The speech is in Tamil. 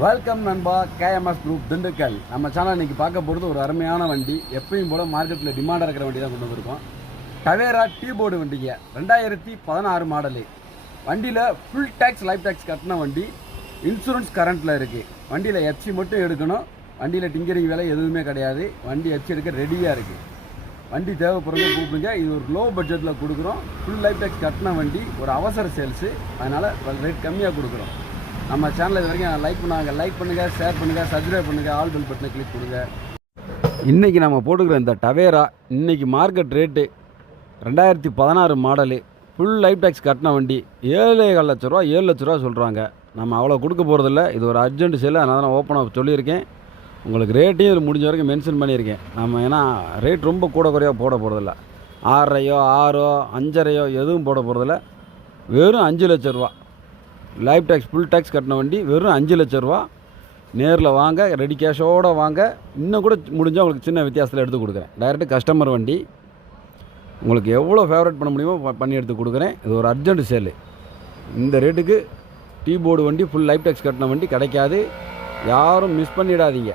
வெல்கம் நண்பா, கேஎம்எஸ் குரூப் திண்டுக்கல். நம்ம சேனல் இன்றைக்கி பார்க்க போகிறது ஒரு அருமையான வண்டி. எப்பயும் போல் மார்க்கெட்டில் டிமாண்டாக இருக்கிற வண்டி தான் கொண்டு வந்திருக்கோம். டவேரா டீ போர்டு வண்டிங்க, 2016 மாடலு. வண்டியில் ஃபுல் டேக்ஸ் லைஃப் டேக்ஸ் கட்டின வண்டி. இன்சூரன்ஸ் கரண்ட்டில் இருக்குது. வண்டியில் எச்சி மட்டும் எடுக்கணும். வண்டியில் டிங்கரிங் வேலை எதுவுமே கிடையாது. வண்டி எச்சி எடுக்க ரெடியாக இருக்குது. வண்டி தேவைப்படுறது கூப்பிடுங்க. இது ஒரு லோ பட்ஜெட்டில் கொடுக்குறோம். ஃபுல் லைஃப் டேக்ஸ் கட்டின வண்டி, ஒரு அவசர சேல்ஸு, அதனால் ரேட் கம்மியாக கொடுக்குறோம். நம்ம சேனலை இது வரைக்கும் லைக் பண்ணுங்கள், ஷேர் பண்ணுங்கள், சப்ஸ்கிரைப் பண்ணுங்கள், ஆல் பெல் பட்டனை கிளிக் பண்ணுங்கள். இன்றைக்கி நம்ம போட்டுக்கிற இந்த டவேரா இன்றைக்கி market rate 2016 model, full life tax கட்டின வண்டி. 7,5 லட்ச ரூபா, 7 லட்ச ரூபா சொல்கிறாங்க. நம்ம அவ்வளோ கொடுக்க போகிறதில்ல. இது ஒரு அர்ஜென்ட் சேல், அதனால் நான் ஓப்பனாக சொல்லியிருக்கேன். உங்களுக்கு ரேட்டையும் இது முடிஞ்ச வரைக்கும் மென்ஷன் பண்ணியிருக்கேன். நம்ம ஏன்னா ரேட் ரொம்ப கூட குறையாக போட போகிறதில்ல. 6,500, 6,000, 5,500 எதுவும் போட போகிறதில்ல. வெறும் 5 லட்ச ரூபா லைஃப் டேக்ஸ் ஃபுல் டேக்ஸ் கட்டின வண்டி, வெறும் 5 லட்ச ரூபா. நேரில் வாங்க, ரெடி கேஷோடு வாங்க. இன்னும் கூட முடிஞ்சால் உங்களுக்கு சின்ன வித்தியாசத்தில் எடுத்து கொடுக்குறேன். டைரெக்டு கஸ்டமர் வண்டி, உங்களுக்கு எவ்வளோ ஃபேவரட் பண்ண முடியுமோ பண்ணி எடுத்து கொடுக்குறேன். இது ஒரு அர்ஜென்ட் சேலு. இந்த ரேட்டுக்கு டீ போர்டு வண்டி, ஃபுல் லைஃப் டேக்ஸ் கட்டின வண்டி கிடைக்காது. யாரும் மிஸ் பண்ணிடாதீங்க.